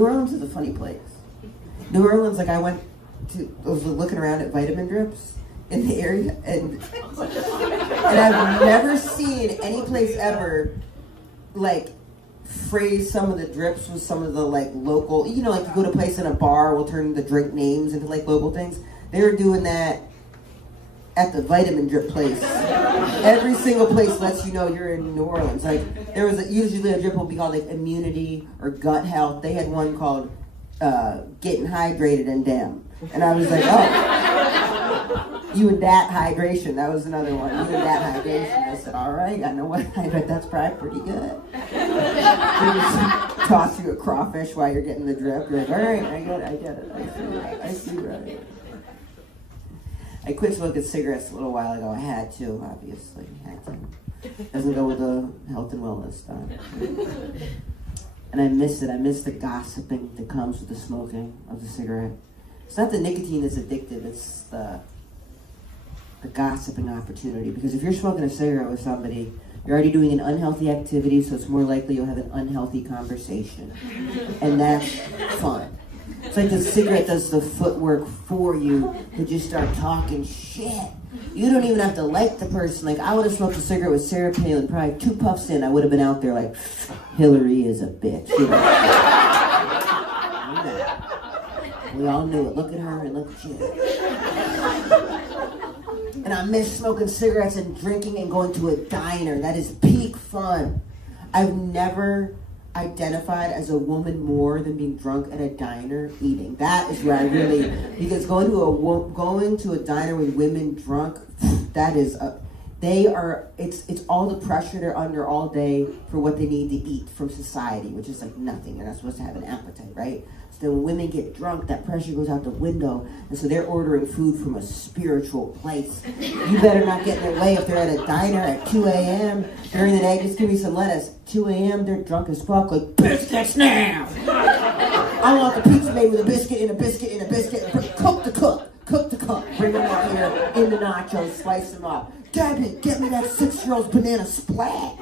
New Orleans is a funny place. New Orleans, like I was looking around at vitamin drips in the area, and I've never seen any place ever like phrase some of the drips with some of the like local, you know, like you go to a place in a bar, we'll turn the drink names into like local things. They were doing that at the vitamin drip place. Every single place lets you know you're in New Orleans. Like there was usually a drip will be called like immunity or gut health. They had one called getting hydrated and damn. And I was like, oh, you and that hydration. That was another one. You and that hydration. I said, all right, I know what. I bet that's probably pretty good. They just toss you a crawfish while you're getting the drip. You're like, all right, I get it. I see right. I quit smoking cigarettes a little while ago. I had to, obviously. Had to. Doesn't go with the health and wellness stuff. And I miss it. I miss the gossiping that comes with the smoking of the cigarette. It's not the nicotine that's addictive. It's the gossiping opportunity. Because if you're smoking a cigarette with somebody, you're already doing an unhealthy activity, so it's more likely you'll have an unhealthy conversation. And that's fun. It's like the cigarette does the footwork for you to just start talking shit. You don't even have to like the person. Like, I would have smoked a cigarette with Sarah Palin, probably 2 puffs in, I would have been out there like, Hillary is a bitch. You know? We all knew it. Look at her and look at you. And I miss smoking cigarettes and drinking and going to a diner. That is peak fun. I've never identified as a woman more than being drunk at a diner eating. That is where I really, because going to a diner with women drunk, that is it's all the pressure they're under all day for what they need to eat from society, which is like nothing. You're not supposed to have an appetite, right? So then when women get drunk, that pressure goes out the window, and so they're ordering food from a spiritual place. You better not get in their way if they're at a diner at 2 a.m. during the day. Just give me some lettuce. 2 a.m. they're drunk as fuck, like, biscuits now! I want the pizza made with a biscuit and a biscuit and a biscuit. Cook the cook. Bring them out here in the nachos, slice them up. Gabby, get me that 6-year-old's banana splat.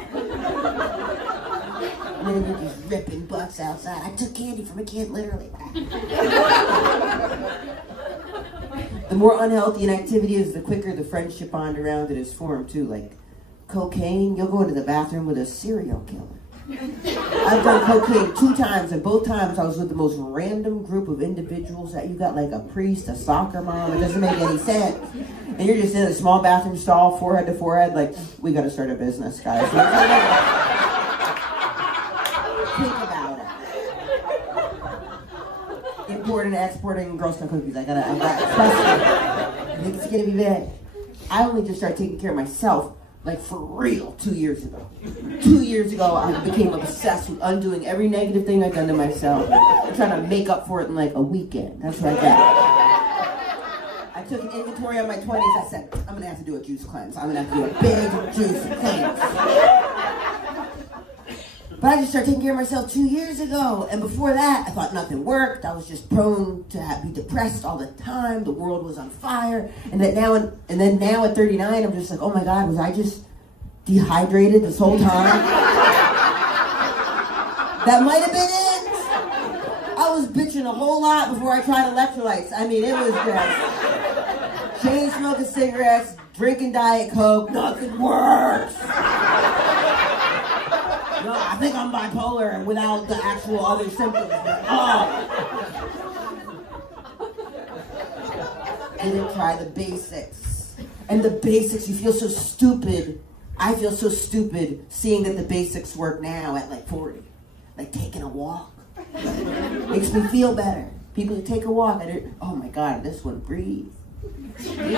And then you're just ripping butts outside. I took candy from a kid, literally. The more unhealthy an activity is, the quicker the friendship bond around it is formed, too. Like cocaine, you'll go into the bathroom with a serial killer. I've done cocaine 2 times, and both times I was with the most random group of individuals that you got like a priest, a soccer mom, it doesn't make any sense. And you're just in a small bathroom stall, forehead to forehead, like, we gotta start a business, guys. Think about it. Importing and exporting Girl Scout cookies. I got trust me. It's gonna be bad. I only just started taking care of myself, like for real, 2 years ago. 2 years ago, I became obsessed with undoing every negative thing I've done to myself and trying to make up for it in like a weekend. That's what I did. I took an inventory on my 20s. I said, I'm gonna have to do a juice cleanse. I'm gonna have to do a big juice cleanse. But I just started taking care of myself 2 years ago. And before that, I thought nothing worked. I was just prone to be depressed all the time. The world was on fire. And then now at 39, I'm just like, oh my God, was I just dehydrated this whole time? That might have been it. I was bitching a whole lot before I tried electrolytes. I mean, it was just chain smoking cigarettes, drinking Diet Coke. Nothing works. No, I think I'm bipolar without the actual other symptoms. Didn't try the basics. And the basics, you feel so stupid. I feel so stupid seeing that the basics work now at like 40. Like taking a walk. Makes me feel better. People who take a walk, oh my God, this one, breathe. It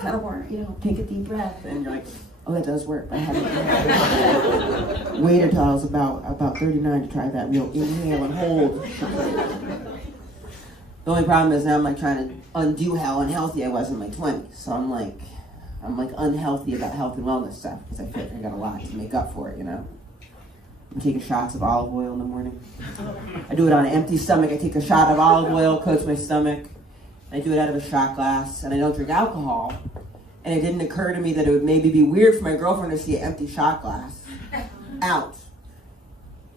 kind of works, take a deep breath. And you're like, oh, that does work. I haven't waited until I was about 39 to try that real inhale and hold. The only problem is now I'm like trying to undo how unhealthy I was in my 20s. So I'm like unhealthy about health and wellness stuff because I feel like I got a lot to make up for it, I'm taking shots of olive oil in the morning. I do it on an empty stomach. I take a shot of olive oil, coats my stomach. I do it out of a shot glass, and I don't drink alcohol. And it didn't occur to me that it would maybe be weird for my girlfriend to see an empty shot glass out.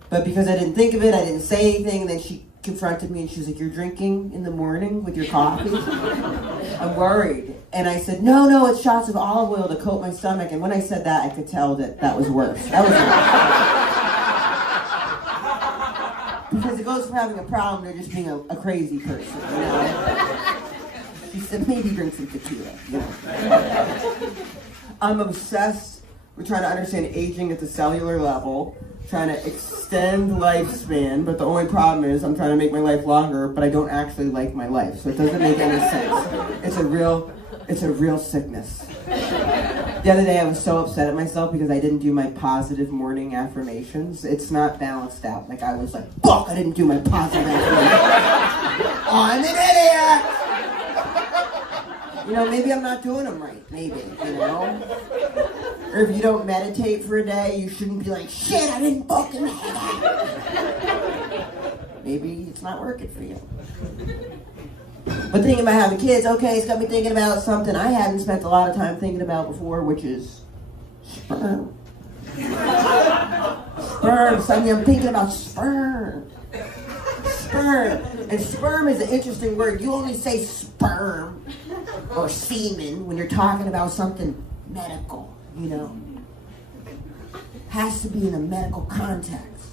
But because I didn't think of it, I didn't say anything, and then she confronted me and she was like, "You're drinking in the morning with your coffee?" I'm worried. And I said, no, it's shots of olive oil to coat my stomach. And when I said that, I could tell that was worse. That was worse. Because it goes from having a problem to just being a crazy person, you know? She said, maybe drink some tequila, you know? I'm obsessed with trying to understand aging at the cellular level, trying to extend lifespan, but the only problem is I'm trying to make my life longer, but I don't actually like my life, so it doesn't make any sense. It's a real sickness. The other day I was so upset at myself because I didn't do my positive morning affirmations. It's not balanced out. Like I was like, fuck, I didn't do my positive affirmations. I'm an idiot! You know, maybe I'm not doing them right, maybe, you know? Or if you don't meditate for a day, you shouldn't be like, shit, I didn't fucking meditate. Maybe it's not working for you. But thinking about having kids, okay, it's got me thinking about something I hadn't spent a lot of time thinking about before, which is sperm. Sperm, Sonny, I'm thinking about sperm. Sperm. And sperm is an interesting word. You only say sperm or semen when you're talking about something medical, you know. Has to be in a medical context.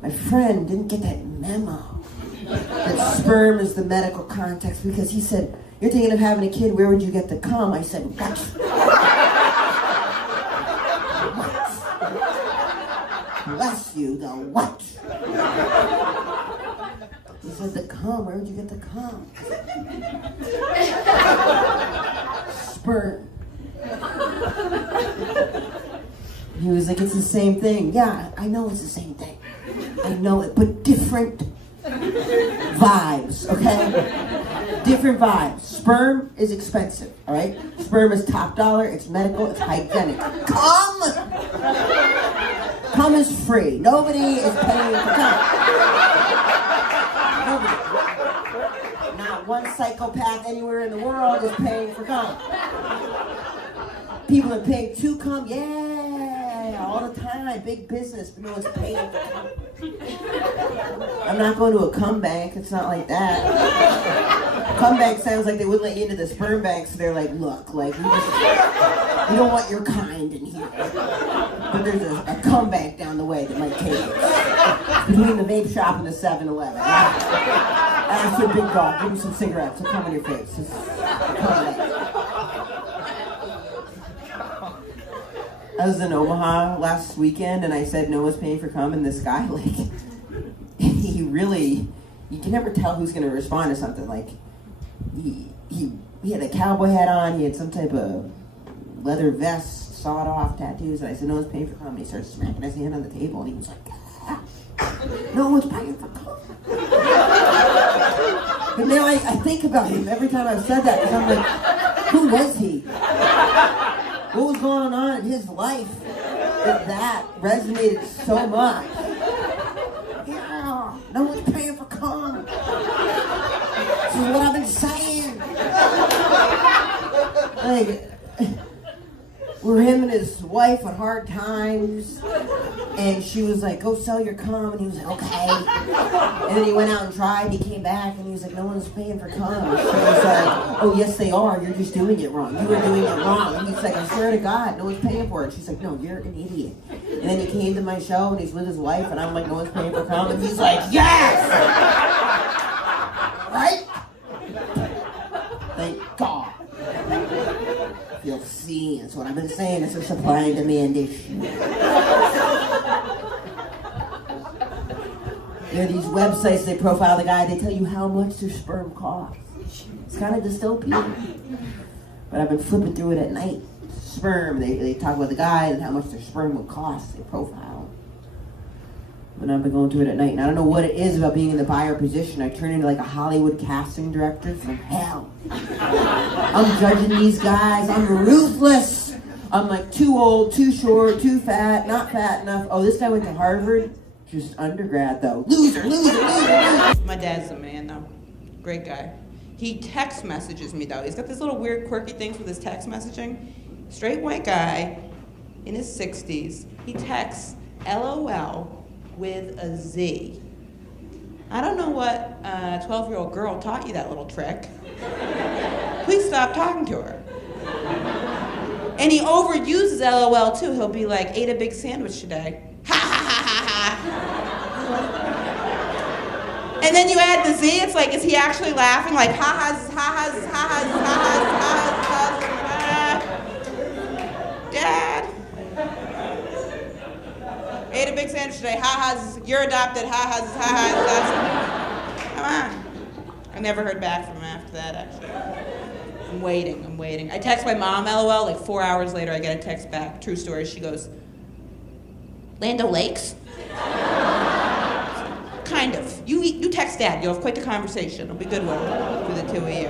My friend didn't get that memo that sperm is the medical context because he said, you're thinking of having a kid, where would you get the cum? I said, what? What? Bless you, the what? He said, the cum, where would you get the cum? Sperm. He was like, it's the same thing. Yeah, I know it's the same thing. I know it, but different vibes, okay? Different vibes. Sperm is expensive, all right? Sperm is top dollar, it's medical, it's hygienic. Cum! Cum is free. Nobody is paying for cum. Nobody. Not one psychopath anywhere in the world is paying for cum. People are paying to cum, yeah, all the time, big business, but no one's paying for cum. I'm not going to a cum bank, it's not like that. Cum bank sounds like they wouldn't let you into the sperm bank, so they're like, look, like, we don't want your kind in here. But there's a cum bank down the way that might take it. Between the vape shop and the 7-Eleven. Ask your big dog, give me some cigarettes, I'll come in your face. Just cum bank. I was in Omaha last weekend and I said no one's paying for cum, and this guy, like, he really, you can never tell who's gonna respond to something. Like, he had a cowboy hat on, he had some type of leather vest, sawed off tattoos, and I said no one's paying for cum, and he started smacking his hand on the table and he was like, ah, no one's paying for cum. But now I think about him every time I've said that, because I'm like, who was he? What was going on in his life that resonated so much? Yeah, no one's paying for cum. This is what I've been saying. Like, were him and his wife on hard times, and she was like, go sell your cum, and he was like, okay. And then he went out and tried, he came back, and he was like, no one's paying for cum. And she was like, oh, yes they are, you're just doing it wrong. You were doing it wrong. And he's like, I swear to God, no one's paying for it. She's like, no, you're an idiot. And then he came to my show, and he's with his wife, and I'm like, no one's paying for cum, and he's like, yes! Right? Thank God. You'll see, that's what I've been saying, it's a supply and demand issue. There are these websites, they profile the guy, they tell you how much their sperm costs. It's kind of dystopian. But I've been flipping through it at night. Sperm, they talk about the guy and how much their sperm would cost, they profile. But I've been going through it at night, and I don't know what it is about being in the buyer position. I turn into like a Hollywood casting director from hell. I'm judging these guys, I'm ruthless. I'm like too old, too short, too fat, not fat enough. Oh, this guy went to Harvard, just undergrad though. Loser. My dad's a man though, great guy. He text messages me though. He's got this little weird quirky things with his text messaging. Straight white guy, in his 60s, he texts LOL with a Z. I don't know what 12-year-old girl taught you that little trick. Please stop talking to her. And he overuses LOL too. He'll be like, ate a big sandwich today. Ha ha ha ha ha. And then you add the Z, it's like, is he actually laughing? Like, ha-has, ha-has, ha-has, ha-has, ha-has, ha-has, ha-has. Dad. Ate a big sandwich today. Ha-has, you're adopted. Ha-has, ha-has, ha-has. Come on. I never heard back from him after that, actually. I'm waiting. I text my mom, LOL, like 4 hours later I get a text back. True story, she goes, Land O'Lakes? Kind of. You text Dad, you'll have quite the conversation. It'll be a good one for the two of you.